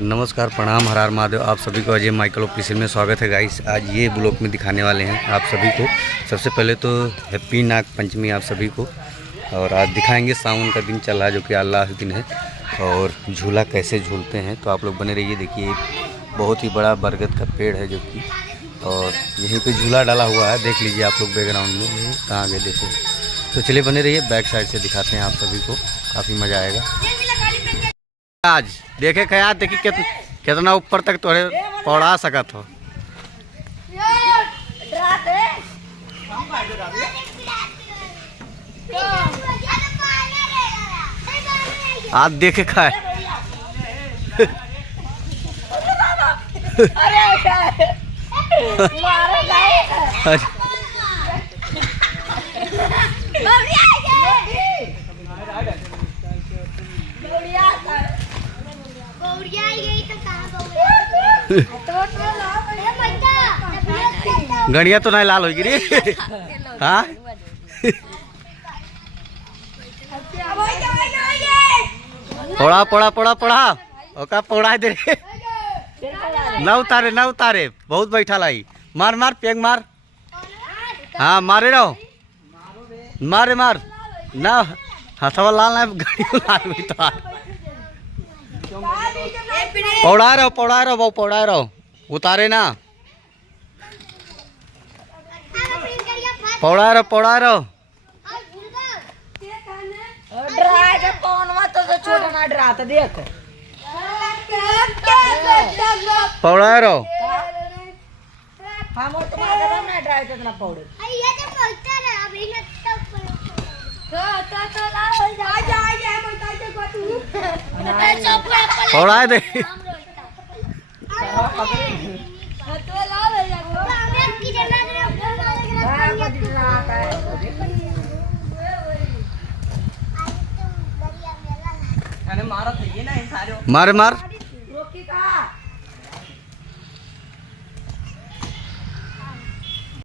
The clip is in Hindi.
नमस्कार, प्रणाम, हर हर महादेव। आप सभी को अजय माइकल ऑफिशियल में स्वागत है गाइस। आज ये ब्लॉग में दिखाने वाले हैं आप सभी को। सबसे पहले तो हैप्पी नाग पंचमी आप सभी को। और आज दिखाएंगे सावन का दिन चल रहा है जो कि अल्लाह के दिन है, और झूला कैसे झूलते हैं। तो आप लोग बने रहिए। देखिए बहुत ही बड़ा बरगद का पेड़ है जो कि, और यहीं पे झूला डाला हुआ है, देख लीजिए आप लोग बैकग्राउंड में। ये कहाँ गए देखो। तो चलिए बने रहिए, बैक साइड से दिखाते हैं आप सभी को, काफ़ी मज़ा आएगा। आज देखे खयाल देखी कितना ऊपर तक तोड़े पौड़ा सकत हो। आज देखे खाए गड़िया तो नहीं लाल होगी रे। हाँ पोड़ा पोड़ा पोड़ा पोड़ा ओका पोड़ा दे। ना उतारे बहुत बैठा लाई। मार मार पेग मार। हाँ मारे रहो, मारे मार ना हथवा लाल ना गड़िया लाल बैठा। पौड़ा रहो वो पौड़ा रहो, उतारे ना। पौड़ा रहो देखो पौड़ा रहो। पौड़ा दे मार मार।